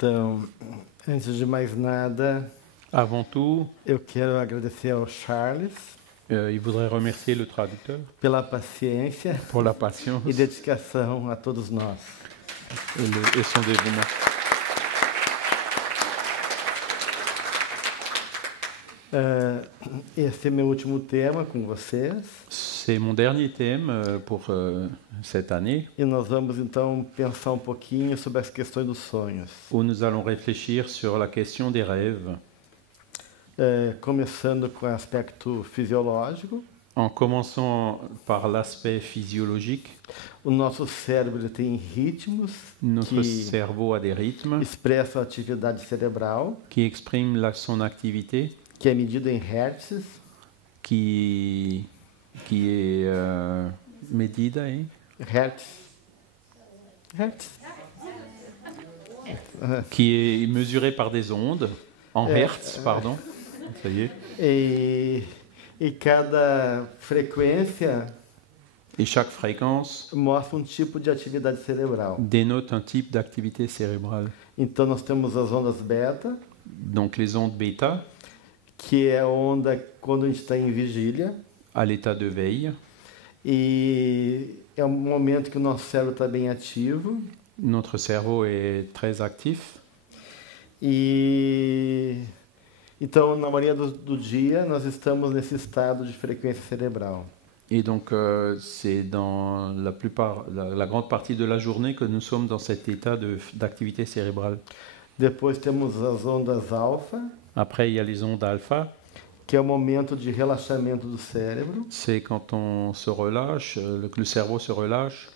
Então, antes de mais nada, Avant tout, eu quero agradecer ao Charles il voudrait remercier le traducteur pela paciência pour la patience e dedicação a todos nós. et son dévouement. Esse é meu último tema com vocês. C'est mon dernier thème pour cette année, E nós vamos então pensar um pouquinho sobre as questões dos sonhos. où nous allons réfléchir sur la question des rêves, Começando com o aspecto fisiológico. en commençant par l'aspect physiologique. O nosso cérebro ele tem ritmos Notre que cerveau a des rythmes expressam a atividade cerebral, qui expriment son activité, que é medida em hertz. qui est médida, hein? Hertz. Qui est mesurée par des ondes, en hertz, pardon. Ça y est. E cada frequência Et chaque fréquence mostra tipo de atividade cerebral. dénote un type d'activité cérébrale. Então nós temos as ondas beta, Donc les ondes bêta, que é a onda quando a gente está em vigília, à l'état de veille. e é um momento que o nosso cérebro está bem ativo. Notre cerveau est très actif. E então, na maioria do dia, nós estamos nesse estado de frequência cerebral. Et donc c'est dans la grande partie de la journée que nous sommes dans cet état d'activité cérébrale. Depois temos as ondas alfa, Après, il y a les ondes alpha. que é o momento de relaxamento do cérebro, C'est quand on se relâche, que le cerveau se relâche,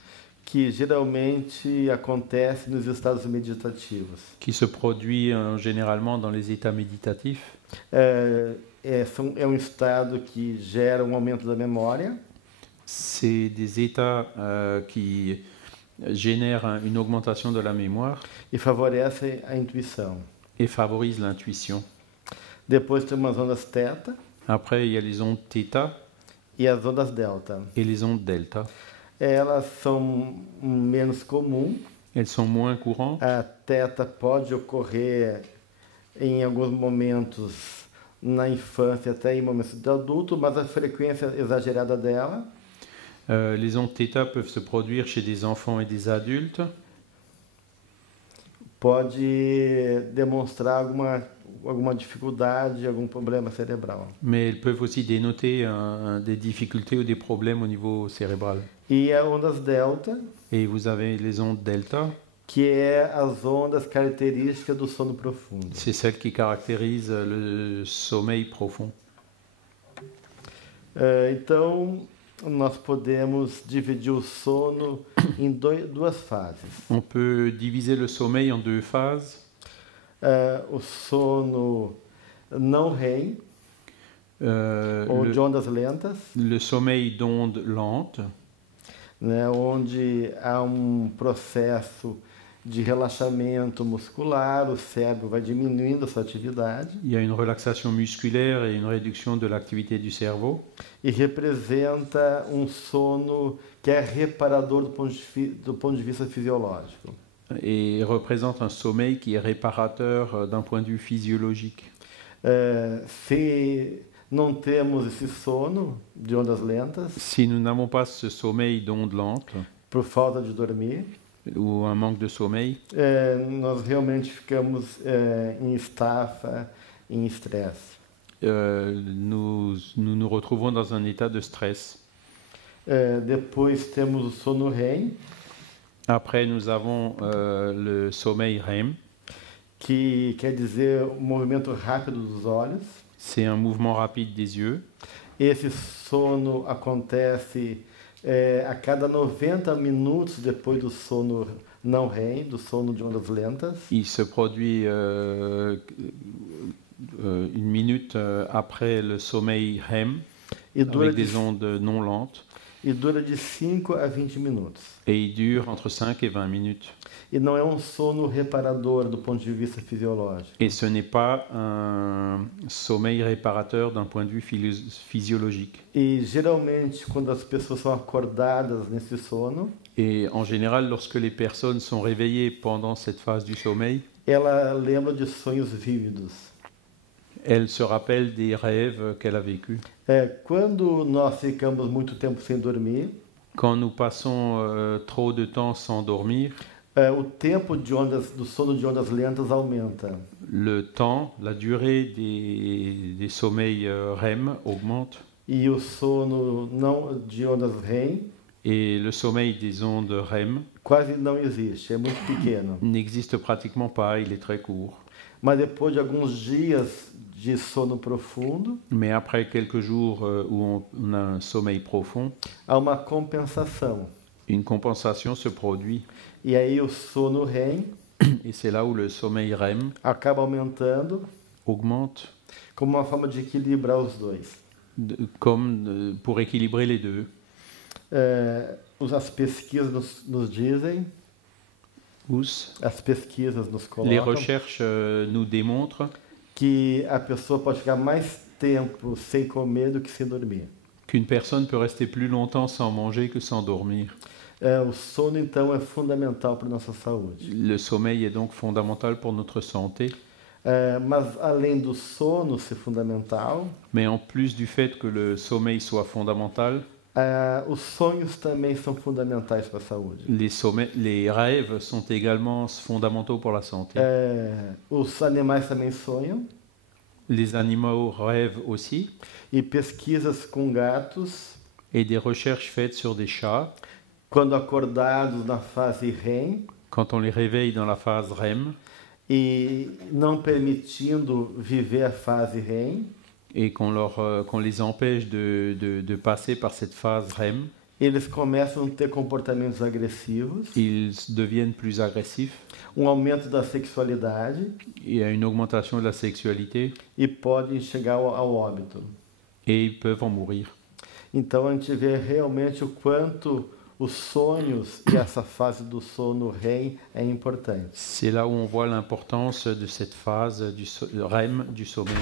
que geralmente acontece nos estados meditativos. qui se produit généralement dans les états méditatifs. É um estado que gera um aumento da memória, C'est des états qui génèrent une augmentation de la mémoire e favorece a intuição. et favorisent l'intuition. Depois temos as ondas θ Après, il y a les ondes θ e as ondas delta. et les ondes delta. Elas são menos comuns. Elles sont moins courantes. A θ pode ocorrer em alguns momentos na infância, até em momentos de adulto, mas a frequência exagerada dela Les ondes θ peuvent se produire chez des enfants et des adultes. pode demonstrar alguma dificuldade, algum problema cerebral. Mais elles peuvent aussi dénoter des difficultés ou des problèmes au niveau cérébral. E as ondas delta, Et vous avez les ondes delta, que é as ondas características do sono profundo. c'est celles qui caractérisent le sommeil profond. Então, nós podemos dividir o sono em duas fases. On peut diviser le sommeil en deux phases. O sono não REM, ou de ondas lentas, Le sommeil d'ondes lentes, né, onde há processo de relaxamento muscular, o cérebro vai diminuindo a sua atividade il y a une relaxation musculaire et une réduction de l'activité du cerveau. e representa sono que é reparador do ponto de vista fisiológico. Et représente un sommeil qui est réparateur d'un point de vue physiologique. Se não temos esse sono de ondas lentas, Si nous n'avons pas ce sommeil d'ondes lentes por falta de dormir, ou un manque de sommeil, nós realmente ficamos em estafa, em estresse. nous nous retrouvons dans un état de stress. Depois temos o sono REM, Après, nous avons le sommeil REM. que quer dizer o movimento rápido dos olhos. C'est un mouvement rapide des yeux. Esse sono acontece a cada 90 minutos depois do sono não REM, do sono de ondas lentas. Il se produit une minute après le sommeil REM, E dura, avec des ondes non lentes. e dura de 5 a 20 minutos. Et il dure entre 5 et 20 minutes. E não é sono reparador do ponto de vista fisiológico. Et ce n'est pas un sommeil réparateur d'un point de vue physiologique. E geralmente, quando as pessoas são acordadas nesse sono, Et en général, lorsque les personnes sont réveillées pendant cette phase du sommeil, ela lembra de sonhos vívidos. Elle se rappelle des rêves qu'elle a vécus. Quando nós ficamos muito tempo sem dormir, Quand nous passons trop de temps sans dormir, o tempo do sono de ondas lentas aumenta. le temps, la durée des sommeils REM augmente E o sono não de ondas REM et le sommeil des ondes REM quase não existe, é muito pequeno. n'existe pratiquement pas, il est très court. Mas depois de alguns dias de sono profundo, Mais après quelques jours où on a un sommeil profond, há uma compensação. une compensation se produit. E aí o sono REM Et c'est là où le sommeil REM acaba aumentando augmente como uma forma de equilibrar os dois. comme pour équilibrer les deux. As pesquisas nos dizem, as pesquisas nos Les colocam recherches nous démontrent que a pessoa pode ficar mais tempo sem comer do que sem dormir. qu'une personne peut rester plus longtemps sans manger que sans dormir. O sono, então, é fundamental para a nossa saúde. Le sommeil est donc fondamental pour notre santé. Mas, além do sono ser fundamental, Mais en plus du fait que le sommeil soit fondamental, os sonhos também são fundamentais para a saúde. les rêves sont également fondamentaux pour la santé. Os animais também sonham. Les animaux rêvent aussi. E pesquisas com gatos, Et des recherches faites sur des chats, quando acordados na fase REM, quand on les réveille dans la phase REM, e não permitindo viver a fase REM, et qu'on les empêche de passer par cette phase REM, eles começam a ter comportamentos agressivos, ils deviennent plus agressifs, aumento da sexualidade, il y a une augmentation de la sexualité, e podem chegar ao óbito. et ils peuvent en mourir. Então a gente vê realmente o quanto os sonhos e essa fase do sono REM é importante. C'est là où on voit l'importance de cette phase du REM, du sommeil.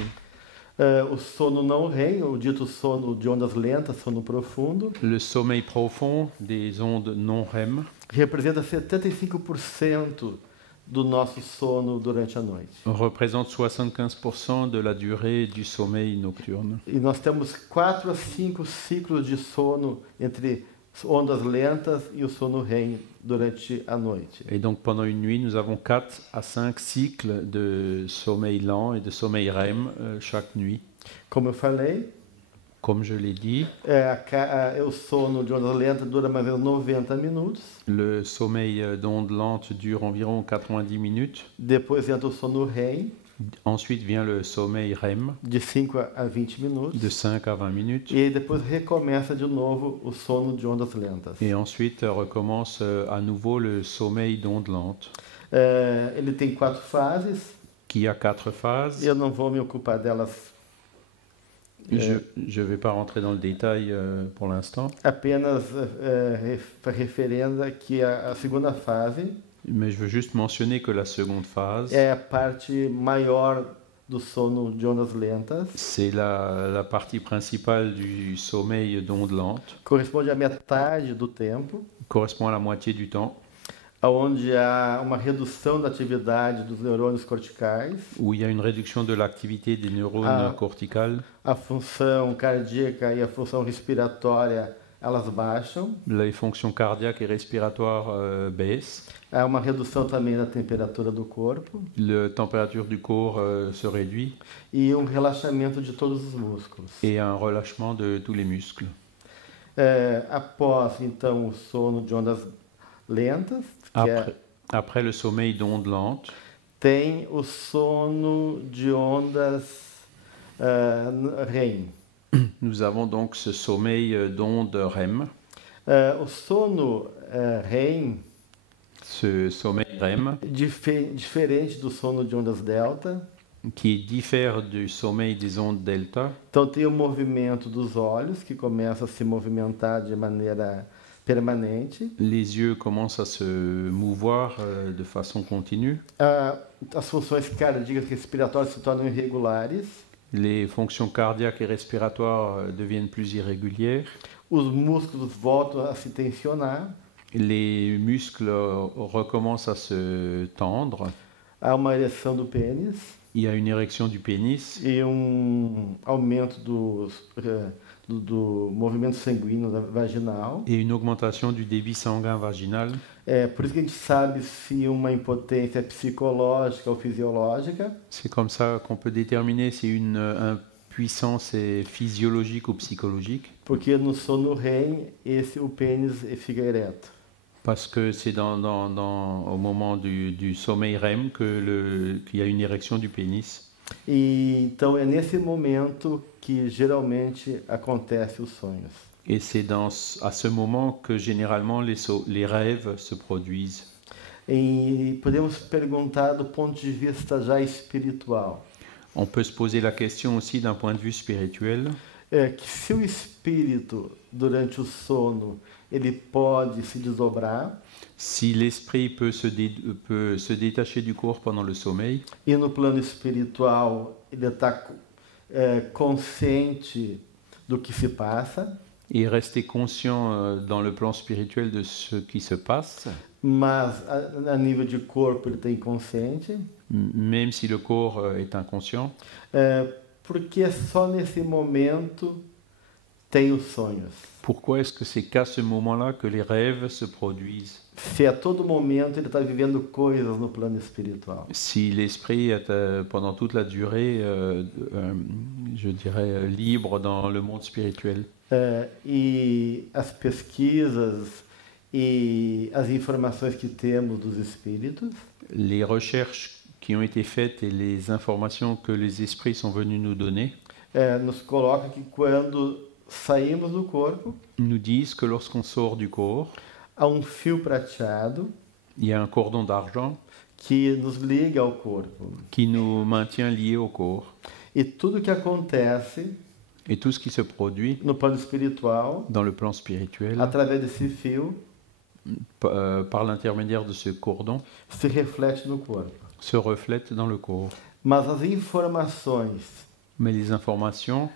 O sono não REM, o dito sono de ondas lentas, sono profundo, Le sommeil profond des ondes non REM representa 75% do nosso sono durante a noite. représente 75% de la durée du sommeil nocturne. E nós temos 4 a 5 ciclos de sono entre ondas lentas e o sono REM durante a noite. Et donc pendant une nuit, nous avons 4 à 5 cycles de sommeil lent et de sommeil REM chaque nuit. Como eu falei, Comme je l'ai dit, o sono de ondas lentas dura mais ou menos 90 minutos. le sommeil d'ondes lentes dure environ 90 minutes. Depois entra o sono REM, Ensuite vient le sommeil REM de 5 a 20 minutos. de 5 à 20 minutes. E aí depois recomeça de novo o sono de ondas lentas. Et ensuite recommence à nouveau le sommeil d'ondes lentes, Ele tem 4 fases, qui a 4 phases. eu não vou me ocupar delas. Je ne vais pas rentrer dans le détail pour l'instant, Apenas referendo que a segunda fase mais je veux juste mentionner que la seconde phase, é a parte maior do sono de ondas lentas, c'est la partie principale du sommeil d'ondes lentes, corresponde à metade do tempo, correspond à la moitié du temps, onde há uma redução da atividade dos neurônios corticais, où il y a une réduction de l'activité des neurones corticales. a função cardíaca e a função respiratória elas baixam, Les fonctions cardiaques et respiratoires baissent, há uma redução também da temperatura do corpo la température du corps se réduit e relaxamento de todos os músculos. et un relâchement de tous les muscles. Após então o sono de ondas lentas, Après le sommeil d'ondes lentes, tem o sono de ondas REM. nous avons donc ce sommeil d'ondes REM. O sono REM, Ce sommeil REM, diferente do sono de ondas delta, qui diffère du sommeil des ondes delta. então tem o movimento dos olhos, que começa a se movimentar de maneira permanente. Les yeux commencent à se mouvoir de façon continue. As funções cardíacas e respiratórias se tornam irregulares. Les fonctions cardiaques et respiratoires deviennent plus irrégulières. Os músculos voltam a se tensionar. Les muscles recommencent à se tendre. há uma ereção do pênis il y a une érection du pénis e aumento do movimento sanguíneo vaginal. et une augmentation du débit sanguin vaginal. Por isso que a gente sabe se uma impotência é psicológica ou fisiológica. C'est comme ça qu'on peut déterminer si une impuissance est physiologique ou psychologique. Porque no sono REM, o pênis fica ereto. Parce que c'est au moment du sommeil REM qu'il y a une érection du pénis. E então é nesse momento que geralmente acontecem os sonhos. Et c'est à ce moment que généralement les rêves se produisent. E podemos perguntar do ponto de vista já espiritual. On peut se poser la question aussi d'un point de vue spirituel. Que se o espírito, durante o sono, ele pode se desdobrar. Si l'esprit peut se détacher du corps pendant le sommeil. E no plano espiritual, ele está consciente do que se passa. Et rester conscient dans le plan spirituel de ce qui se passe. Mas a nível de corpo ele está inconsciente. Même si le corps est inconscient. Porque é só nesse momento tem os sonhos. Pourquoi est-ce que c'est qu'à ce moment-là que les rêves se produisent? Se a todo momento ele está vivendo coisas no plano espiritual. Si l'esprit est pendant toute la durée, je dirais, libre dans le monde spirituel. E as pesquisas e as informações que temos dos espíritos. Les recherches qui ont été faites et les informations que les esprits sont venus nous donner. Nos coloca que quando saímos do corpo, nous disent que lorsqu'on sort du corps, há fio prateado, il y a un cordon d'argent que nos liga ao corpo. Qui nous maintient liés au corps. E tudo que acontece et tout ce qui se produit no plano espiritual, dans le plan spirituel, através desse fio, par l'intermédiaire de ce cordon, se reflete no corpo. Se reflète dans le corps. Mas as informações, mais les informations,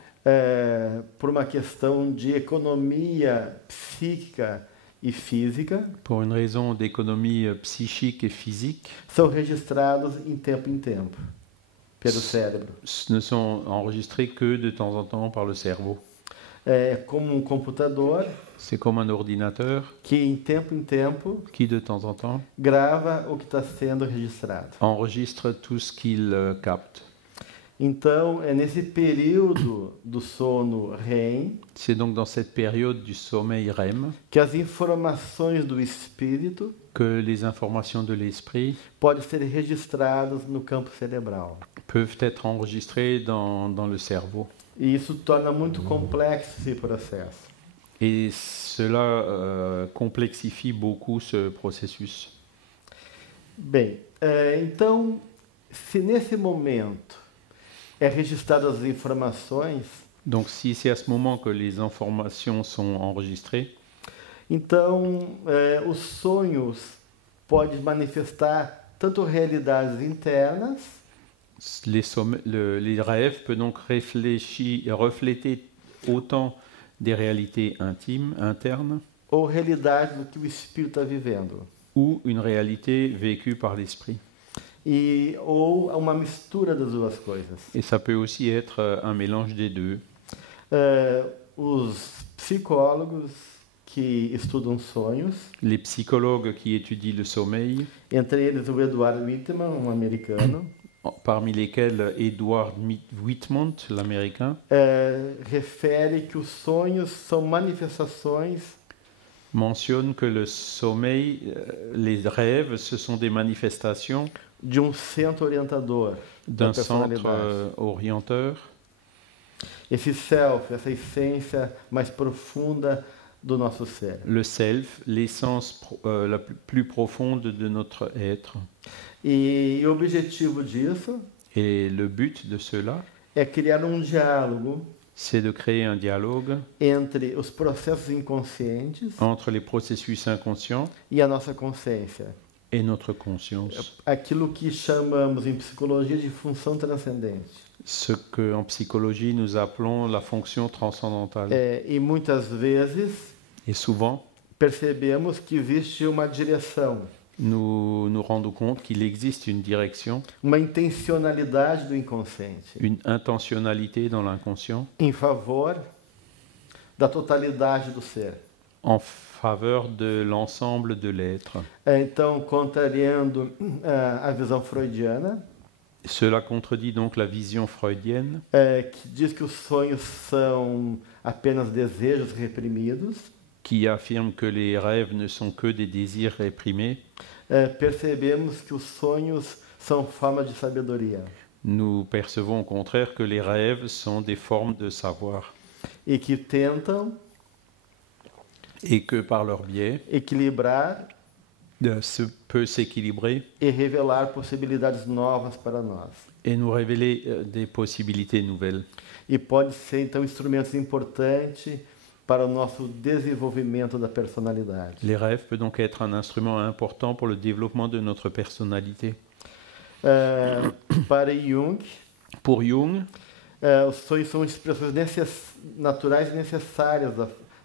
por uma questão de economia psíquica e física, pour une raison d'économie psychique et physique, são registrados em tempo pelo cérebro. Ne sont enregistrés que de temps en temps par le cerveau. É como computador. C'est comme un ordinateur. Que em tempo qui de temps en temps grava o que está sendo registrado. Enregistre tout ce qu'il capte. Então é nesse período do sono REM. C'est donc dans cette période du sommeil REM que as informações do espírito que les informations de l'esprit podem ser registradas no campo cerebral. Peuvent être enregistrées dans le cerveau. E isso torna muito complexo esse processo. Et cela complexifie beaucoup ce processus. Bem, então, se nesse momento é registradas as informações, donc si c'est à ce moment que les informations sont enregistrées, então os sonhos podem manifestar tanto realidades internas, les rêves peuvent donc refléter autant des réalités intimes, internes, ou realidade do que o espírito está vivendo, ou une réalité vécue par l'esprit. Ou uma mistura das duas coisas. Et ça peut aussi être un mélange des deux. Os psicólogos que estudam sonhos, les psychologues qui étudient le sommeil, entre eles o Edward Whitman, americano, parmi lesquels Edward Whitman, l'américain, refere que os sonhos são manifestações, mentionne que le sommeil, les rêves, ce sont des manifestations de centre orientador, d'un centre orienteur. Esse self, essa essência mais profunda do nosso ser. Le self, l'essence la plus profonde de notre être. E o objetivo disso, et le but de cela, é criar diálogo, c'est de créer un dialogue entre os processos inconscientes, entre les processus inconscients e a nossa consciência. Et notre conscience. Aquilo que chamamos em psicologia de função transcendente. Ce que en psychologie nous appelons la fonction transcendantale. E muitas vezes, et souvent, percebemos que existe uma direção. nous nous rendons compte qu'il existe une direction, uma intencionalidade do inconsciente une intentionnalité dans l'inconscient em favor da totalidade do ser. en faveur de l'ensemble de l'être. Então, contrariando a visão freudiana, Cela contredit donc la vision freudienne que diz que os sonhos são apenas desejos reprimidos, qui affirme que les rêves ne sont que des désirs réprimés. percebemos que os sonhos são formas de sabedoria Nous percevons au contraire que les rêves sont des formes de savoir e que tentam et que par leur biais equilibrar peut s'équilibrer e revelar possibilidades novas para nós. et nous révéler des possibilités nouvelles. E pode ser, então, instrumentos importantes para o nosso desenvolvimento da personalidade. Les rêves peuvent donc être un instrument important pour le développement de notre personnalité. Para Jung, Pour Jung, os sonhos são expressões naturais e necessárias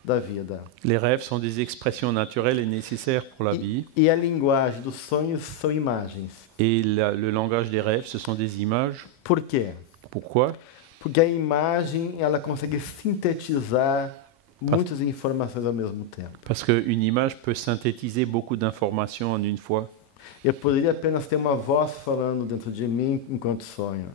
da vida. les rêves sont des expressions naturelles et nécessaires pour la vie. E a linguagem dos sonhos são imagens. Et le langage des rêves, ce sont des images. Por quê? Pourquoi ? Porque a imagem ela consegue sintetizar muitas informações ao mesmo tempo. Parce qu'une image peut synthétiser beaucoup d'informations en une fois. Eu poderia apenas ter uma voz falando dentro de mim enquanto sonho.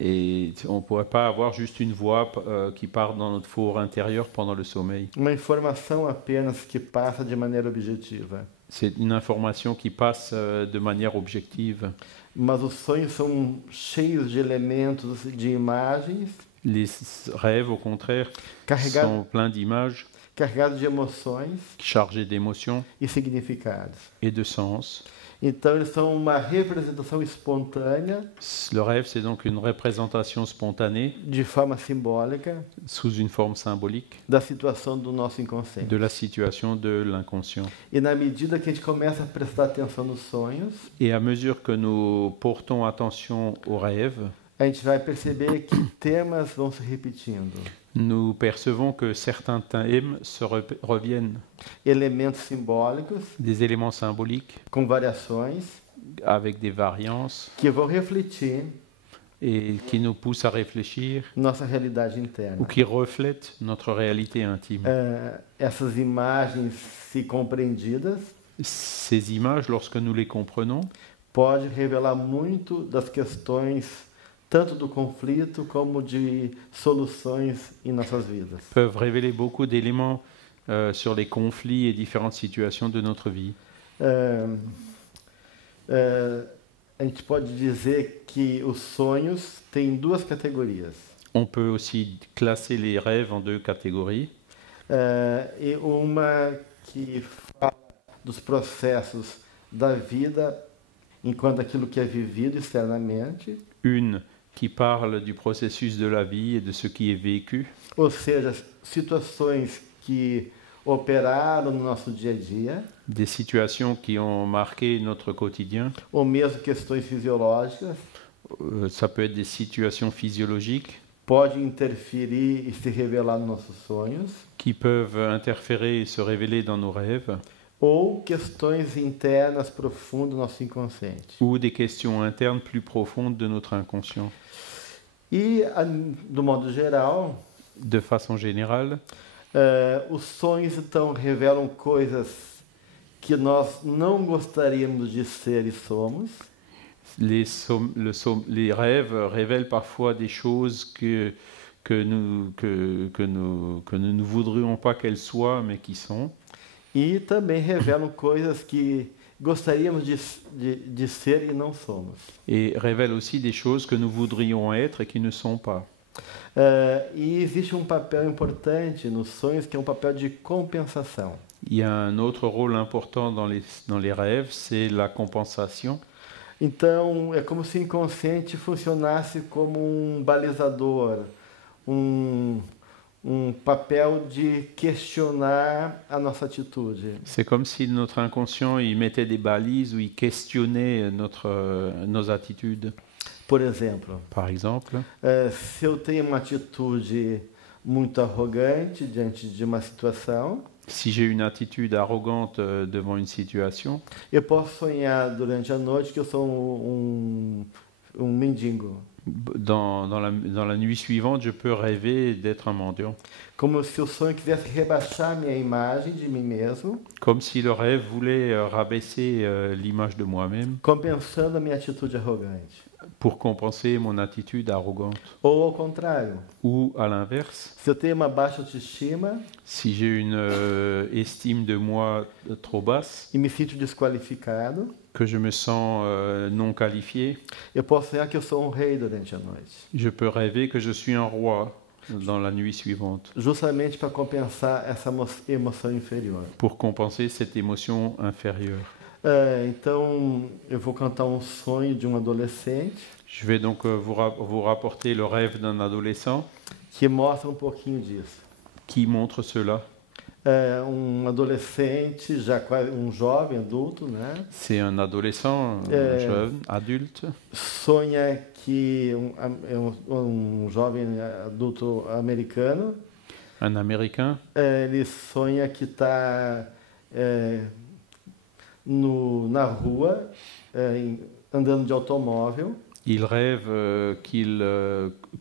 Et on ne pourrait pas avoir juste une voix qui part dans notre four intérieur pendant le sommeil. Uma informação apenas que passa de maneira objetiva. C'est une information qui passe de manière objective. Mas os sonhos são cheios de elementos, de imagens, Les rêves, au contraire, sont pleins d'images, carregados de emoções chargés d'émotions e significados. et de sens. Então, eles são uma representação espontânea, Le rêve, c'est donc une représentation spontanée, de forma simbólica, sous une forme symbolique, da situação do nosso inconsciente. de la situation de l'inconscient. E na medida que a gente começa a prestar atenção nos sonhos, Et à mesure que nous portons attention aux rêves, a gente vai perceber que temas vão se repetindo. nous percevons que certains thèmes se reviennent, Elementos simbólicos, des éléments symboliques com variações, avec des variances que vão refletir et qui nous poussent à réfléchir nossa realidade ou interna. qui reflètent notre réalité intime. Essas imagens, se compreendidas, Ces images, lorsque nous les comprenons, pode revelar muito das questões, tanto do conflito como de soluções em nossas vidas. peuvent révéler beaucoup d'éléments sur les conflits et différentes situations de notre vie. A gente pode dizer que os sonhos têm duas categorias. On peut aussi classer les rêves en deux catégories. E uma que fala dos processos da vida enquanto aquilo que é vivido externamente, Une qui parle du processus de la vie et de ce qui est vécu, ou seja, situações que operaram no nosso dia a dia, des situations qui ont marqué notre quotidien. ou mesmo questões fisiológicas, Ça peut être des situations physiologiques pode interferir e se revelar nos nossos sonhos, qui peuvent interférer et se révéler dans nos rêves, ou questões internas profundas do nosso inconsciente. ou des questions internes plus profondes de notre inconscient. E, do modo geral, De façon générale, os sonhos então revelam coisas que nós não gostaríamos de ser e somos, les rêves révèlent parfois des choses que nous ne voudrions pas qu'elles soient, mais qui sont. e também revelam coisas que gostaríamos de ser e não somos. Et révèlent aussi des choses que nous voudrions être et qui ne sont pas. E existe um papel importante nos sonhos que é um papel de compensação. Il y a un autre rôle important dans les rêves, c'est la compensation. Então, é como se o inconsciente funcionasse como um balizador, um papel de questionar a nossa atitude. C'est comme si notre inconscient il mettait des balises ou il questionnait nos attitudes. Por exemplo, Par exemple, se eu tenho uma atitude muito arrogante diante de uma situação, Si j'ai une attitude arrogante devant une situation, eu posso sonhar durante a noite que eu sou mendigo. dans la nuit suivante, je peux rêver d'être un mendiant. Como se o sonho quisesse rebaixar minha imagem de mim mesmo, Comme si le rêve voulait rabaisser l'image de moi-même compensando a minha atitude arrogante. pour compenser mon attitude arrogante. Ou ao contrário, Ou à l'inverse, se eu tenho uma baixa autoestima si j'ai une estime de moi trop basse, e me sinto desqualificado, que je me sens non qualifié, eu posso sonhar que eu sou rei durante a noite. je peux rêver que je suis un roi dans la nuit suivante, Justamente para compensar essa emoção inferior. pour compenser cette émotion inférieure. Então, eu vou cantar um sonho de adolescente Je vais donc vous rapporter le rêve d'un adolescent que mostra pouquinho disso. qui montre cela. Adolescente, já quase jovem adulto, né? C'est un adolescent, jeune, adulte, Sonha que jovem adulto americano, un Américain, ele sonha que está na rua, andando de automóvel, il rêve qu'il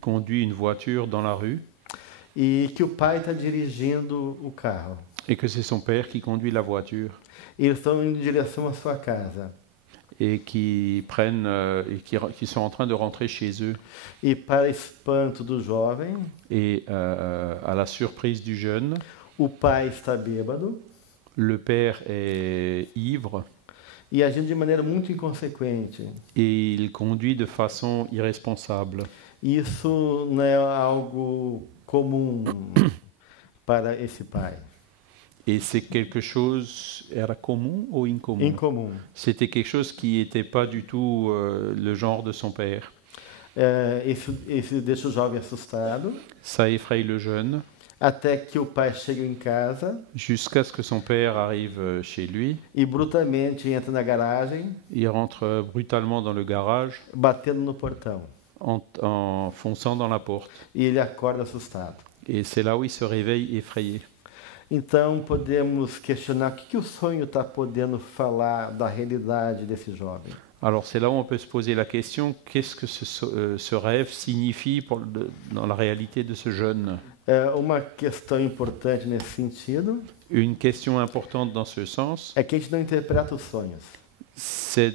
conduit une voiture dans la rue e que o pai está dirigindo o carro. et que c'est son père qui conduit la voiture E eles estão indo em direção à sua casa. et qui sont en train de rentrer chez eux. E para espanto do jovem, Et à la surprise du jeune, o pai está bêbado le père est ivre e agindo de maneira muito inconsequente. et il conduit de façon irresponsable. Isso não é algo comum para esse pai. Et c'est quelque chose, era commun ou incommun? Incomum. C'était quelque chose qui n'était pas du tout le genre de son père. Esse deixa o jovem assustado, Ça effraie le jeune até que o pai chega em casa jusqu'à ce que son père arrive chez lui. e brutalmente entra na garagem, Il rentre brutalement dans le garage batendo no portão. en fonçant dans la porte. E ele acorda assustado. Et c'est là où il se réveille effrayé. Então podemos questionar o que o sonho está podendo falar da realidade desse jovem. Alors c'est là où on peut se poser la question, qu'est-ce que ce rêve signifie dans la réalité de ce jeune? Uma questão importante nesse sentido Une question importante dans ce sens, é que a gente não interpreta os sonhos. c'est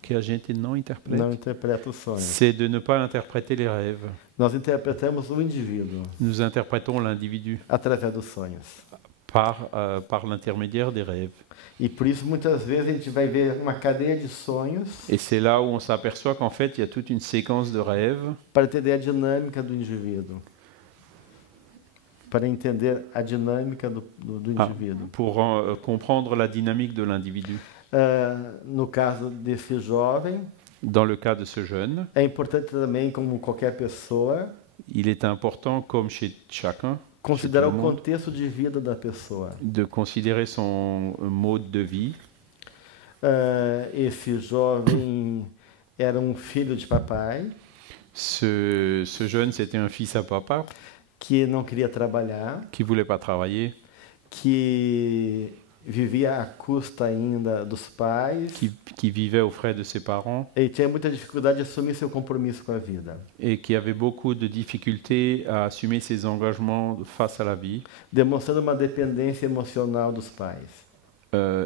que a gente não interprète. Não interpreta os sonhos. C'est de ne pas interpréter les rêves. Nós interpretamos o indivíduo Nous interprétons l'individu através dos sonhos. par l'intermédiaire des rêves. E por isso, muitas vezes, a gente vai ver uma cadeia de sonhos Et c'est là où on s'aperçoit qu'en fait, il y a toute une séquence de rêves para entender a dinâmica do indivíduo. Para entender a dinâmica do indivíduo. pour comprendre la dynamique de l'individu. No caso desse jovem, Dans le cas de ce jeune, é importante também, como qualquer pessoa, il est important, comme chez chacun, considerar o Chez tout le monde. contexto de vida da pessoa. de considérer son mode de vie. Esse jovem era filho de papai, Ce jeune, c'était un fils à papa que não queria trabalhar, qui ne voulait pas travailler, que vivia à custa ainda dos pais. qui vivait aux frais de ses parents Ele tinha muita dificuldade de assumir seu compromisso com a vida, et qui avait beaucoup de difficultés à assumer ses engagements face à la vie. demonstrando uma dependência emocional dos pais.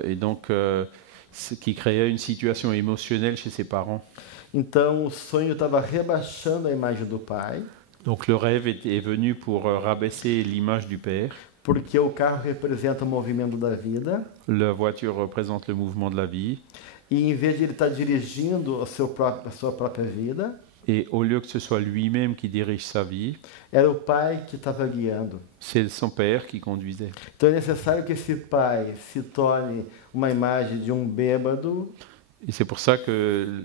Et donc, ce qui créait une situation émotionnelle chez ses parents. Então, o sonho estava rebaixando a imagem do pai, Donc le rêve est venu pour rabaisser l'image du père. porque o carro representa o movimento da vida, La voiture représente le mouvement de la vie. e em vez de ele estar dirigindo a sua própria vida, Et au lieu que ce soit lui-même qui dirige sa vie, era o pai que estava guiando. c'est son père qui conduisait. Então é necessário que esse pai se torne uma imagem de bêbado, Et c'est pour ça que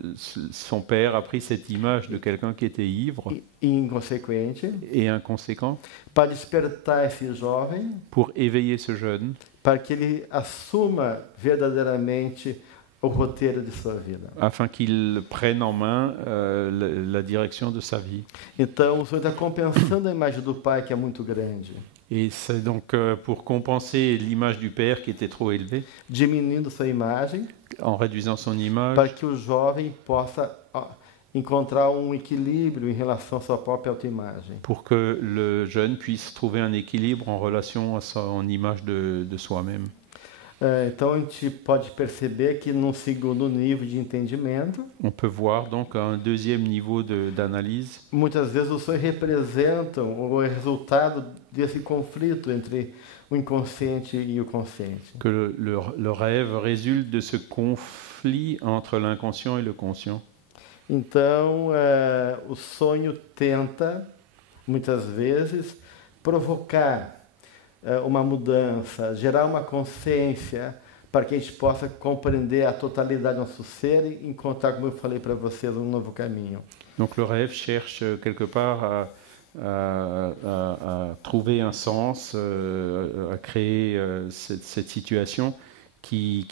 son père a pris cette image de quelqu'un qui était ivre e inconsequente, et inconséquent para despertar esse jovem, pour éveiller ce jeune, para que ele assuma verdadeiramente o roteiro de sua vida. afin qu'il prenne en main la direction de sa vie. Então, o sonho está compensando a imagem do pai, que é muito grande. Et c'est donc pour compenser l'image du père qui était trop élevée, diminuindo sua imagem, en réduisant son image, para que o jovem possa encontrar equilíbrio em relação à sua própria autoimagem. pour que le jeune puisse trouver un équilibre en relation à son image de soi-même. Então a gente pode perceber que num segundo nível de entendimento, On peut voir donc un deuxième niveau d'analyse muitas vezes os sonhos representam o resultado desse conflito entre o inconsciente e o consciente. que le rêve résulte de ce conflit entre l'inconscient et le conscient. Então, o sonho tenta, muitas vezes, provocar uma mudança, gerar uma consciência para que a gente possa compreender a totalidade do nosso ser e encontrar, como eu falei para vocês, um novo caminho. Donc le rêve cherche quelque part à trouver un sens, à créer cette situation qui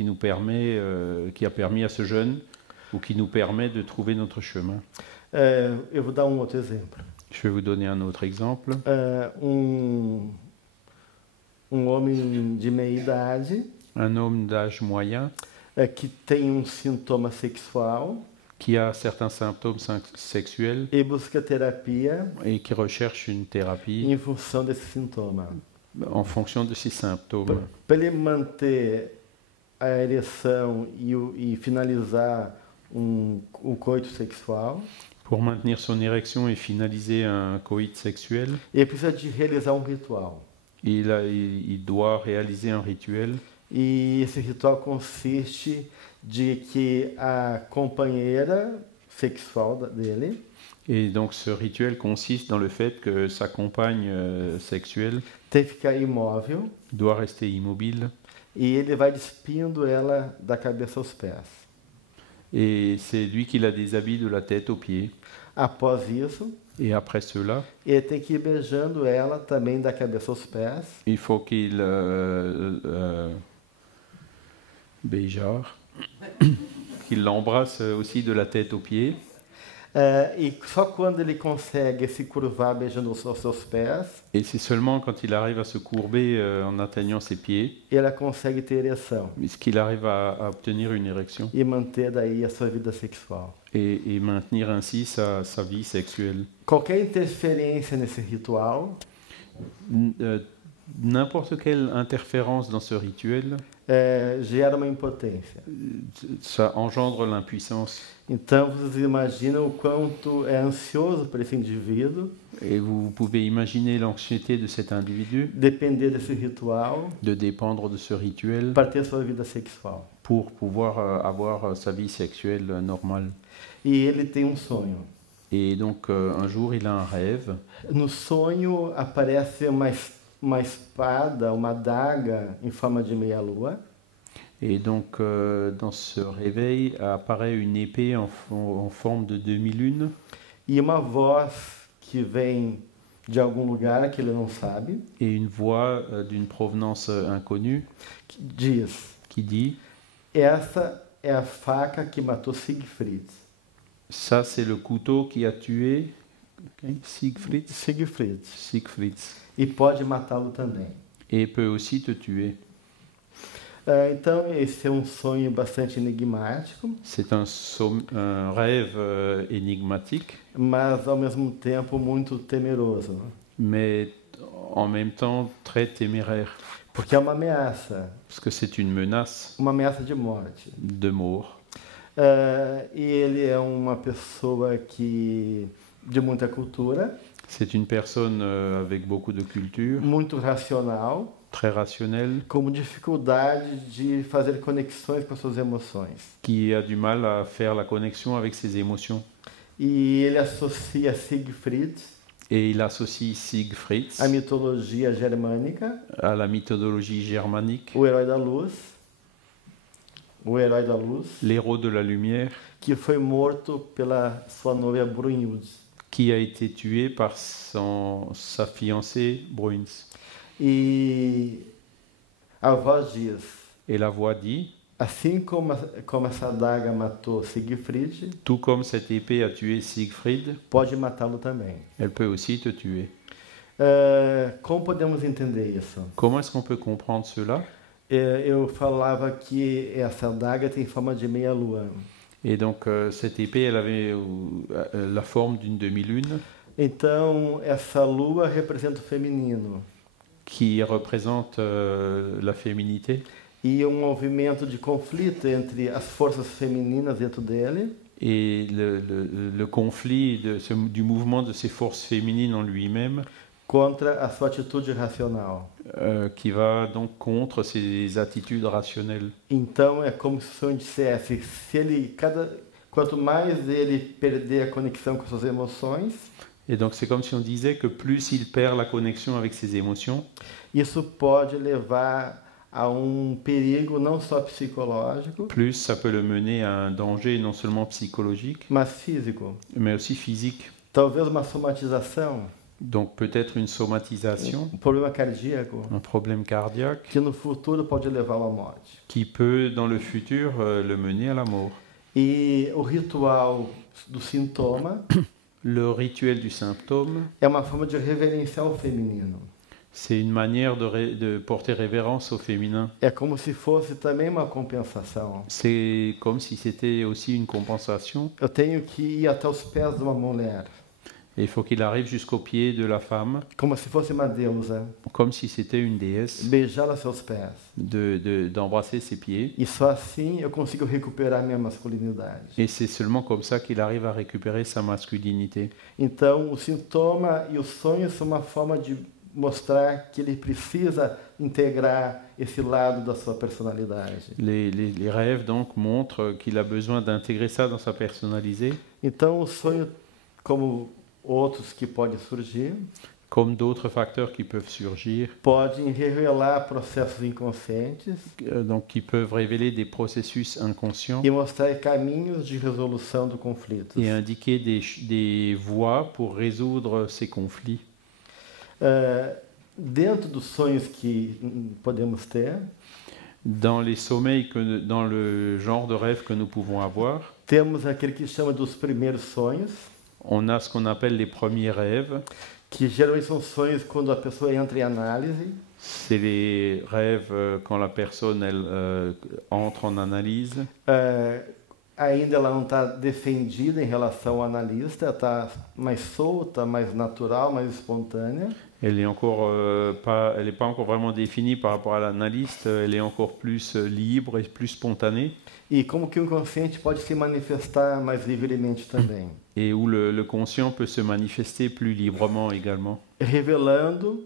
nous permet, qui a permis à ce jeune ou qui nous permet de trouver notre chemin. Eu vou dar outro exemplo. Je vais vous donner un autre exemple. Homem de meia idade Un homme d'âge moyen que tem sintoma sexual qui a certains symptômes sexuels e busca terapia et qui recherche une thérapie em função desse sintoma. en fonction de ces symptômes. Para ele manter a ereção e finalizar o coito sexual, Pour maintenir son érection et finaliser un coït sexuel, ele precisa de realizar ritual. il doit réaliser un rituel. E esse ritual consiste de que a companheira sexual dele Et donc ce rituel consiste dans le fait que sa compagne sexuelle tem que ficar imóvel doit rester immobile e ele vai despindo ela da cabeça aos pés. et c'est lui qui la déshabille de la tête aux pieds. Após isso, Et après cela, ele tem que ir beijando ela também da cabeça aos pés. il faut qu'il beijar, qu'il l'embrasse aussi de la tête aux pieds. E só quando ele consegue se curvar beijando os seus pés, Et c'est seulement quand il arrive à se courber en atteignant ses pieds, ela consegue ter ereção qu'il arrive à obtenir une érection e manter daí a sua vida sexual. et maintenir ainsi sa vie sexuelle. Qualquer interferência nesse ritual N'importe quelle interférence dans ce rituel, gera uma impotência. ça engendre l'impuissance. Então vocês imaginam o quanto é ansioso para esse indivíduo Et vous pouvez imaginer l'anxiété de cet individu depender desse ritual de dépendre de ce rituel para ter sua vida sexual. pour pouvoir avoir sa vie sexuelle normale. E ele tem sonho. Et donc un jour, il a un rêve. No sonho aparece uma espada, uma adaga em forma de meia-lua. Et donc dans ce réveil apparaît une épée en forme de demi-lune E uma voz que vem de algum lugar que ele não sabe, et une voix d'une provenance inconnue que diz: qui dit essa é a faca que matou Siegfried. ça, c'est le couteau qui a tué Siegfried. Siegfried. E pode matá-lo também. Et peut aussi te tuer. Então, esse é sonho bastante enigmático, C'est un rêve énigmatique, mas ao mesmo tempo muito temeroso, mais en même temps très téméraire, porque é uma ameaça parce que c'est une menace de morte. de mort. E ele é uma pessoa de muita cultura, C'est une personne avec beaucoup de culture, muito racional, très rationnelle, com dificuldade de fazer conexões com as suas emoções. qui a du mal à faire la connexion avec ses émotions. E ele associa Siegfried Et il associe Siegfried à mitologia germânica, à la mythologie germanique, o herói da luz, l'héros de la lumière, que foi morto pela sua noiva Brunhilde. qui a été tué par sa fiancée Bruins. E a voz diz: Et la voix dit, assim como essa adaga matou Siegfried, tout comme cette épée a tué Siegfried, pode matá-lo também. elle peut aussi te tuer. Como podemos entender isso? Comment est-ce qu'on peut comprendre cela? Eu falava que essa adaga tem forma de meia-lua. Et donc cette épée, elle avait la forme d'une demi-lune Então, essa lua representa o feminino. qui représente la féminité E um movimento de conflito entre as forças femininas dentro dele et le conflit du mouvement de ces forces féminines en lui-même contra a sua atitude racional. qui va donc contre ses attitudes rationnelles. Então, é como se o sonho dissesse, quanto mais ele perder a conexão com suas emoções, Et donc c'est comme si on disait que plus il perd la connexion avec ses émotions, isso pode levar a perigo não só psicológico, plus ça peut le mener à un danger non seulement psychologique, mas físico. mais aussi physique. Talvez uma somatização, Donc peut-être une somatisation, problema cardíaco, un problème cardiaque, que no futuro pode levá-lo à morte. qui peut dans le futur le mener à la mort. E o ritual do sintoma Le rituel du symptôme, é uma forma de reverenciar o feminino. c'est une manière de porter révérence au féminin. É como se fosse também uma compensação. C'est comme si c'était aussi une compensation. Eu tenho que ir até os pés de uma mulher, Et il faut qu'il arrive jusqu'aux pieds de la femme, como se fosse uma deusa, comme si c'était une déesse, beijá-la a seus pés. d'embrasser ses pieds. E só assim eu consigo recuperar minha masculinidade. Et c'est seulement comme ça qu'il arrive à récupérer sa masculinité. Então, o sintoma e o sonho são uma forma de mostrar que ele precisa integrar esse lado da sua personalidade. Les rêves donc montrent qu'il a besoin d'intégrer ça dans sa personnalité. Então, o sonho, como outros que podem surgir, Comme d'autres facteurs qui peuvent surgir, podem revelar processos inconscientes donc qui peuvent révéler des processus inconscients e mostrar caminhos de resolução do conflito. et indiquer des voies pour résoudre ces conflits. Dentro dos sonhos que podemos ter, Dans les sommeils, dans le genre de rêve que nous pouvons avoir, temos aquele que chama dos primeiros sonhos, on a ce qu'on appelle les premiers rêves. que geralmente são sonhos quando a pessoa entra em análise. C'est les rêves quand la personne elle, entre en analyse. Ainda ela não está defendida em relação ao analista, está mais solta, mais natural, mais espontânea. Elle est encore elle n'est pas encore vraiment définie par rapport à l'analyste. Elle est encore plus libre et plus spontanée. E como que o inconsciente pode se manifestar mais livremente também. Et où le conscient peut se manifester plus librement également, Revelando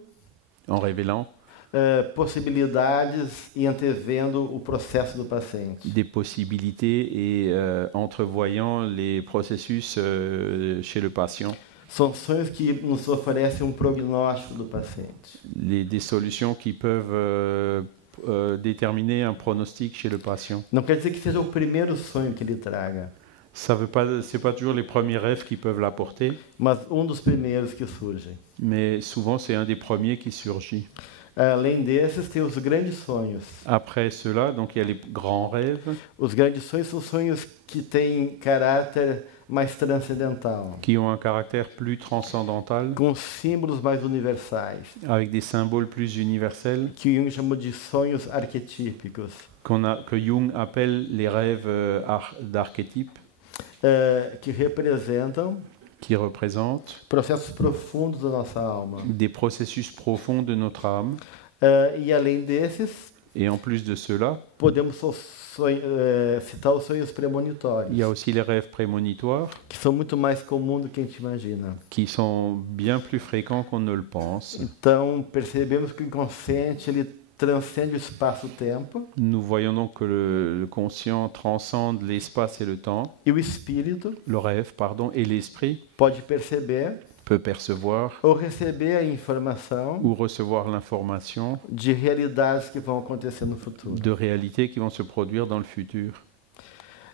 en révélant possibilidades e antevendo o processo do paciente. des possibilités et entrevoyant les processus chez le patient. São sonhos que nos oferecem prognóstico do paciente. Des solutions qui peuvent déterminer un pronostic chez le patient. Não quer dizer que seja o primeiro sonho que ele traga, C'est pas toujours les premiers rêves qui peuvent l'apporter, mas dos primeiros que surgem. mais souvent c'est un des premiers qui surgit. Além desses, tem os grandes sonhos. Après cela, donc il y a les grands rêves Os grandes sonhos são sonhos que têm caráter mais transcendental, qui ont un caractère plus transcendantal, com símbolos mais universais, avec des symboles plus universels, que Jung chamou de sonhos arquetípicos, que Jung appelle les rêves d'archétypes, que representam qui représentent processos profundos da nossa alma. des processus profonds de notre âme. E além desses, Et en plus de cela, podemos citar os sonhos premonitórios, il y a aussi les rêves prémonitoires, que são muito mais comuns do que a gente imagina. qui sont bien plus fréquents qu'on ne le pense. Então, percebemos que o inconsciente ele transcende o espaço-tempo Nous voyons donc que le conscient transcende l'espace et le temps, e o espírito le rêve, pardon, et l'esprit pode perceber peut percevoir ou receber a informação ou recevoir l'information de realidades que vão acontecer no futuro. de réalités qui vont se produire dans le futur.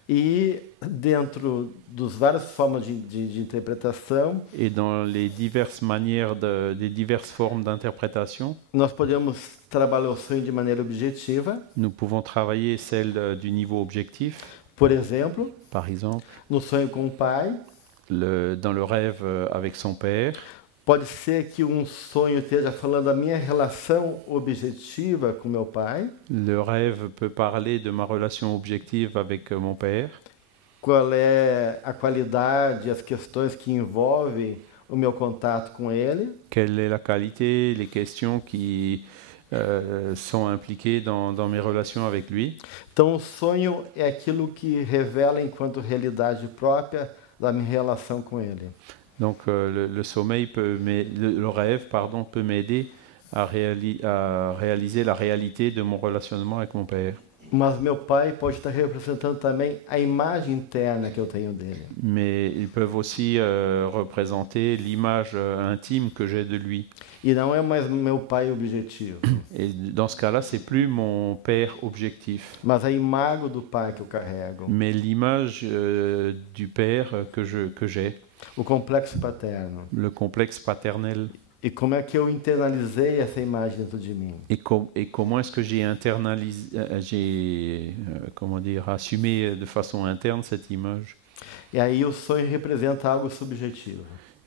E dentro dos várias formas de interpretação, Et dans les diverses manières, des diverses formes d'interprétation, nós podemos trabalhar o sonho de maneira objetiva. nous pouvons travailler celle du niveau objectif, Por exemplo, par exemple, no sonho com o pai, dans le rêve avec son père, Pode ser que um sonho esteja falando da minha relação objetiva com meu pai, Le rêve peut parler de ma relation objective avec mon père. qual é a qualidade, as questões que envolvem o meu contato com ele. Quelle est la qualité, les questions qui sont impliquées dans mes relations avec lui. Então, o sonho é aquilo que revela enquanto realidade própria da minha relação com ele. Donc le sommeil le rêve pardon, peut m'aider à réaliser la réalité de mon relationnement avec mon père. Mas meu pai pode estar representando também a imagem interna que eu tenho dele. Mais ils peuvent aussi représenter l'image intime que j'ai de lui. E não é mais meu pai objetivo, Et dans ce cas-là, c'est plus mon père objectif, mas a imagem do pai que eu carrego, mais l'image du père que j'ai, o complexo paterno. le complexe paternel. E como é que eu internalizei essa imagem dentro de mim? Et comment est-ce que j'ai assumé de façon interne cette image. E aí o sonho representa algo subjetivo.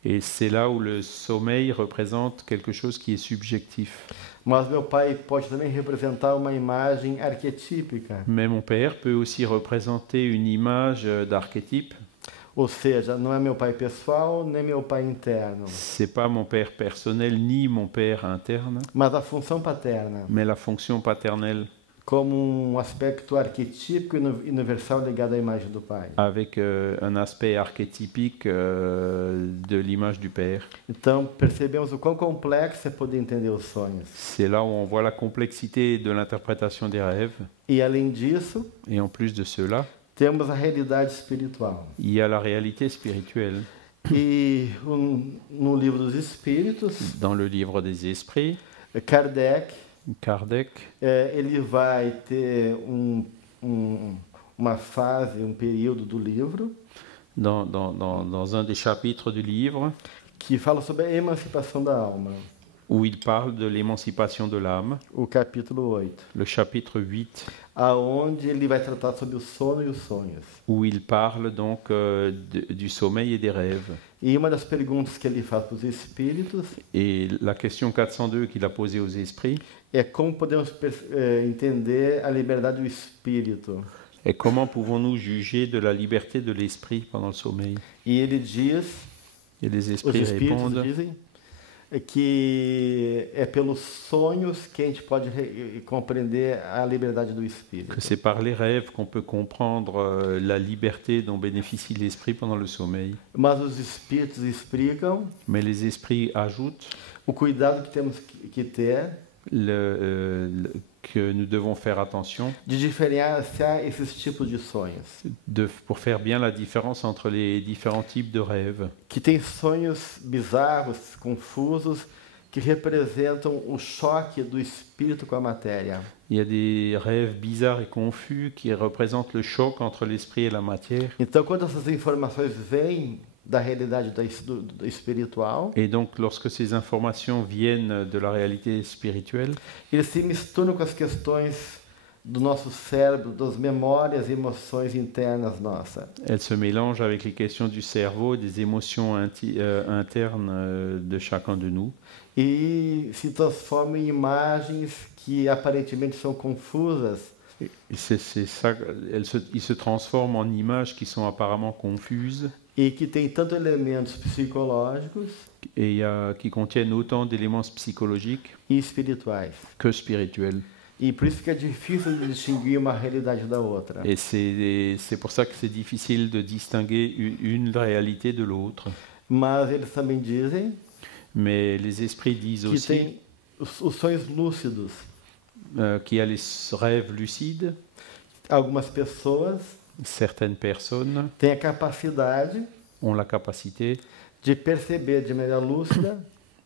Et c'est là où le sommeil représente quelque chose qui est subjectif. Mas meu pai pode também representar uma imagem arquetípica. Mais mon père peut aussi représenter une image d'archétype. Ou seja, não é meu pai pessoal, nem meu pai interno, C'est pas mon père personnel ni mon père interne, mas a função paterna, mais la fonction paternelle como um aspecto arquetípico e universal ligado à imagem do pai. avec un aspect archétypique de l'image du père. Então, percebemos o quão complexo é poder entender os sonhos. C'est là où on voit la complexité de l'interprétation des rêves. E além disso, Et en plus de cela, temos a realidade espiritual. il y a la réalité spirituelle. E no livro dos Espíritos, Dans le livre des esprits, Kardec, Kardec, ele vai ter uma fase, um período do livro dans un des chapitres du livre, que fala sobre a emancipação da alma, où il parle de l'émancipation de l'âme, o capítulo 8, le chapitre 8, aonde ele vai tratar sobre o sono e os sonhos. où il parle donc du sommeil et des rêves. E uma das perguntas que ele faz para os espíritos Et la question 402 qu'il a posée aux esprits é como podemos entender a liberdade do espírito. est comment pouvons-nous juger de la liberté de l'esprit pendant le sommeil. E ele diz, Et les os esprits espíritos répondent dizem, que é pelos sonhos que a gente pode compreender a liberdade do espírito. que c'est par les rêves qu'on peut comprendre la liberté dont bénéficie l'esprit pendant le sommeil. Mas os espíritos explicam Mais les esprits ajoutent o cuidado que temos que ter que nous devons faire attention de diferenciar esses tipos de sonhos. pour faire bien la différence entre les différents types de rêves. Que tem sonhos bizarros, confusos, que representam o choque do espírito com a matéria. Il y a des rêves bizarres et confus qui représentent le choc entre l'esprit et la matière. Então, quando essas informações vêm da realidade do espiritual, Et donc, lorsque ces informations viennent de la réalité spirituelle, eles se misturam com as questões do nosso cérebro, das memórias e emoções internas nossas. elles se mélangent avec les questions du cerveau et des émotions internes de chacun de nous. E se transformam em imagens que aparentemente são confusas, Et c'est ça, ils se transforment en images qui sont apparemment confuses e que tem tanto elementos psicológicos et qui contiennent autant d'éléments psychologiques e espirituais. que spirituels. E por isso que é difícil de distinguir uma realidade da outra. Et c'est pour ça que c'est difficile de distinguer une réalité de l'autre. Mas eles também dizem Mais les esprits disent que aussi tem os sonhos lúcidos. qu'il y a les rêves lucides. Algumas pessoas Certaines personnes têm a capacidade ont la capacité de perceber de maneira lúcida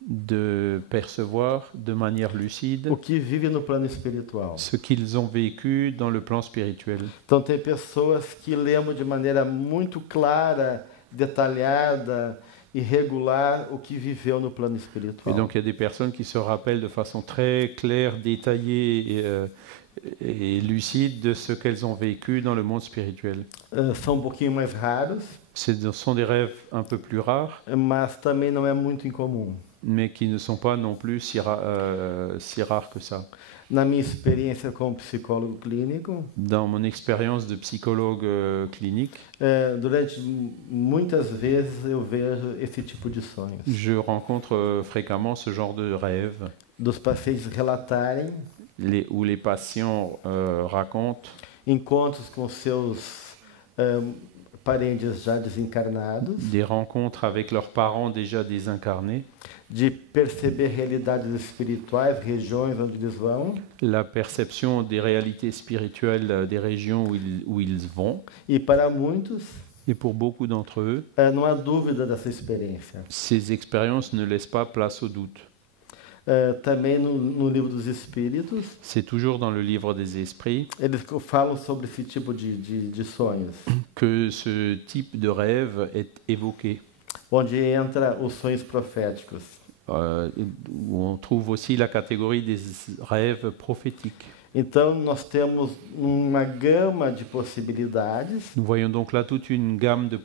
de percevoir de manière lucide o que vive no plano espiritual. ce qu'ils ont vécu dans le plan spirituel. Então tem pessoas que lembram de maneira muito clara, detalhada e regular o que viveu no plano Et espiritual. donc il y a des personnes qui se rappellent de façon très claire, détaillée et lucides de ce qu'elles ont vécu dans le monde spirituel. São um pouquinho mais raros, Ce sont des rêves un peu plus rares, mas também não é muito incomum. mais qui ne sont pas non plus si rares que ça. Na minha experiência como psicólogo clínico, Dans mon expérience de psychologue clinique, durante muitas vezes eu vejo esse tipo de sonhos. je rencontre fréquemment ce genre de rêves Dos pacientes relatarem où les patients racontent encontros com seus parentes já desencarnados, des rencontres avec leurs parents déjà désincarnés, de perceber realidades espirituais, regiões onde eles vão, la perception des réalités spirituelles des régions où ils vont. e para muitos Et pour beaucoup d'entre eux, não há dúvida dessa experiência. ces expériences ne laissent pas place au doute. Também no livro dos Espíritos, C'est toujours dans le livre des esprits eles falam sobre esse tipo de sonhos, que ce type de rêve est évoqué, onde entra os sonhos proféticos. où on trouve aussi la catégorie des rêves prophétiques. Então, nós temos uma gama de possibilidades. Nous voyons donc là toute une gamme de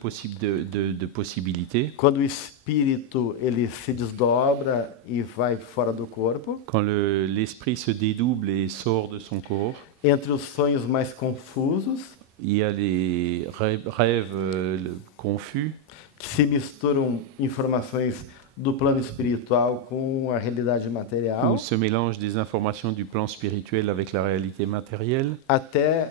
possibilités. Quando o espírito ele se desdobra e vai fora do corpo, Quand l'esprit se dédouble et sort de son corps, entre os sonhos mais confusos, il y a les rêves confus que se misturam informações do plano espiritual com a realidade material, où se mélangent des informations du plan spirituel avec la réalité matérielle, até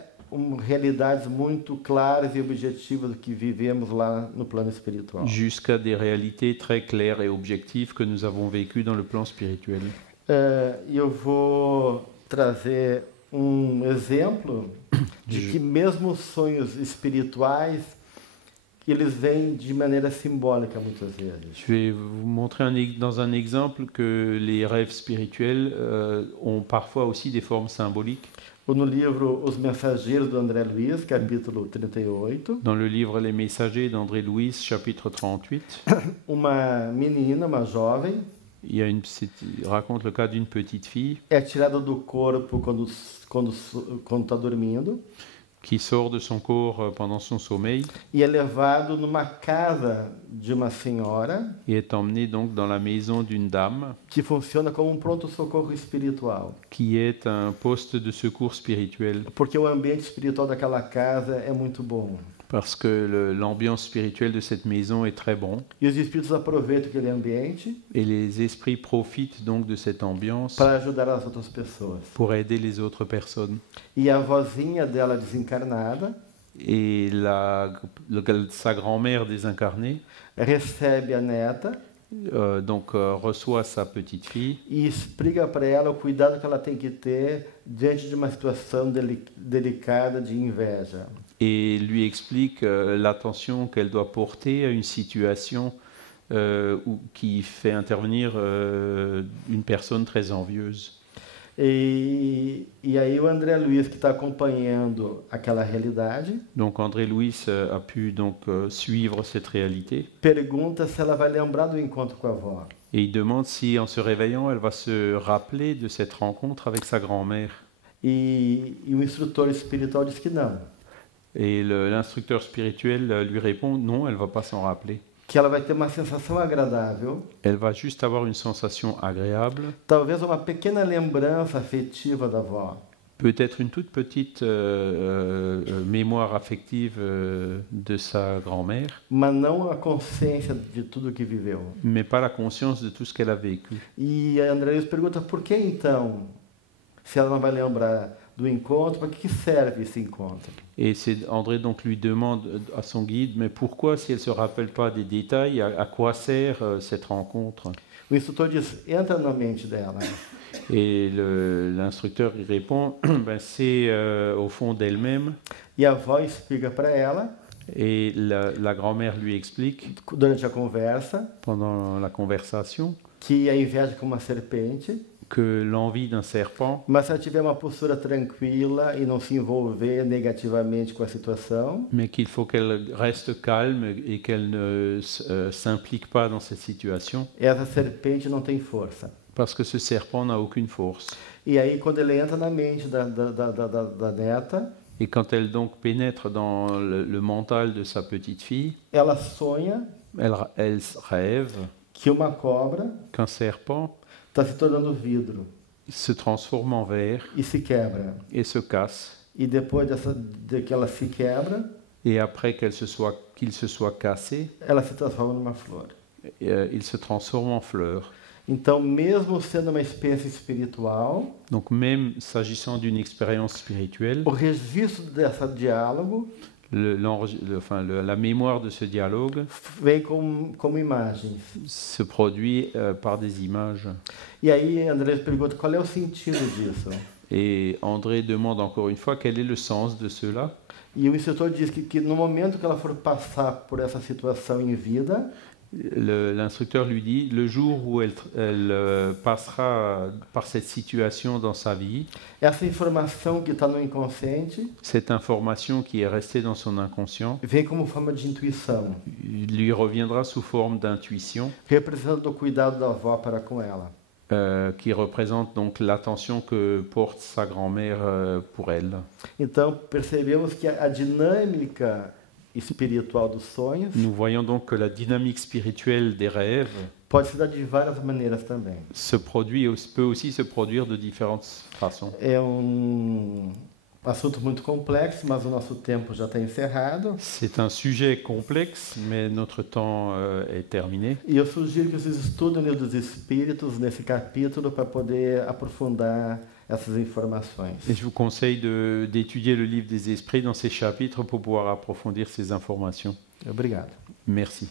realidades muito claras e objetivas do que vivemos lá no plano espiritual. jusqu'à des réalités très claires et objectives que nous avons vécues dans le plan spirituel. Eu vou trazer exemplo de que mesmo os sonhos espirituais eles vêm de maneira simbólica muitas vezes. Je vais vous montrer dans un exemple que les rêves spirituels ont parfois aussi des formes symboliques. No livro Os Mensageiros do André Luiz, capítulo 38, Dans le livre Les Messagers d'André Louis, chapitre 38, uma menina, uma jovem, il raconte le cas d'une petite fille é tirada do corpo quando está dormindo qui sort de son corps pendant son sommeil e é levado numa casa de uma senhora et est emmenée donc dans la maison d'une dame que funciona como pronto-socorro espiritual, qui est un poste de secours spirituel, porque o ambiente espiritual daquela casa é muito bom. parce que l'ambiance spirituelle de cette maison est très bon E os espíritos aproveitam aquele ambiente et les esprits profitent donc de cette ambiance para ajudar as outras pessoas. pour aider les autres personnes. E a vozinha dela desencarnada Et sa grand-mère désincarnée recebe a neta reçoit sa petite fille e explica para ela o cuidado que ela tem que ter diante de uma situação delicada de inveja. et lui explique l'attention qu'elle doit porter à une situation qui fait intervenir une personne très envieuse. E aí o André Luiz, que está acompanhando aquela realidade, Donc André Louis a pu donc suivre cette réalité pergunta se ela vai lembrar do encontro com a avó. et il demande si en se réveillant elle va se rappeler de cette rencontre avec sa grand-mère. E o instrutor espiritual diz que não, Et l'instructeur spirituel lui répond non, elle va pas s'en rappeler. que ela vai ter uma sensação agradável, Elle va juste avoir une sensation agréable, talvez uma pequena lembrança afetiva da avó, peut-être une toute petite mémoire affective de sa grand-mère, mas não a consciência de tudo que viveu. mais pas la conscience de tout ce qu'elle a vécu. E a André Luiz pergunta por que então, se ela não vai lembrar do encontro, para que serve esse encontro? Et André donc lui demande à son guide, mais pourquoi, si elle ne se rappelle pas des détails, à quoi sert cette rencontre? O instrutor diz, entra na mente dela. Et l'instructeur il répond, ben, c'est au fond d'elle-même. E a avó explica para ela, Et la grand-mère lui explique, durante a conversa, pendant la conversation, que a inveja é como uma serpente, que l'envie d'un serpent, mas se ela tiver uma postura tranquila e não se envolver negativamente com a situação, mais qu'il faut qu'elle reste calme et qu'elle ne s'implique pas dans cette situation, essa serpente não tem força. Parce que ce serpent n'a aucune force. E aí, quando ele entra na mente da neta, Et quand elle donc pénètre dans le mental de sa petite fille, ela sonha elle rêve que uma cobra qu'un serpent está se tornando vidro se transforme en verre e se quebra. et se casse. E depois de que ela se quebra, Et après qu'il se soit cassé, ela se transforma numa flor. il se transforme en fleur. Então, mesmo sendo uma experiência espiritual, Donc même s'agissant d'une expérience spirituelle, o registro desse diálogo la mémoire de ce dialogue vem como imagens. se produit par des images. E aí, André pergunta, qual é o sentido disso? Et André demande encore une fois quel est le sens de cela. E o instrutor diz que no momento que ela for passar por essa situação em vida, L'instructeur lui dit, le jour où elle passera par cette situation dans sa vie, essa informação que está no inconsciente cette information qui est restée dans son inconscient vem como forma de intuição, lui reviendra sous forme d'intuition, representando o cuidado da avó para com ela. Qui représente donc l'attention que porte sa grand-mère pour elle. Então, percebemos que a dinâmica espiritual dos sonhos Nous voyons donc que la dynamique spirituelle des rêves pode se dar de várias maneiras também. peut aussi se produire de différentes façons. É assunto muito complexo, mas o nosso tempo já está encerrado. C'est un sujet complexe, mais notre temps est terminé. E eu sugiro que vocês estudem o livro dos Espíritos nesse capítulo para poder aprofundar essas informações. Et je vous conseille d'étudier le livre des esprits dans ces chapitres pour pouvoir approfondir ces informations. Obrigado. Merci.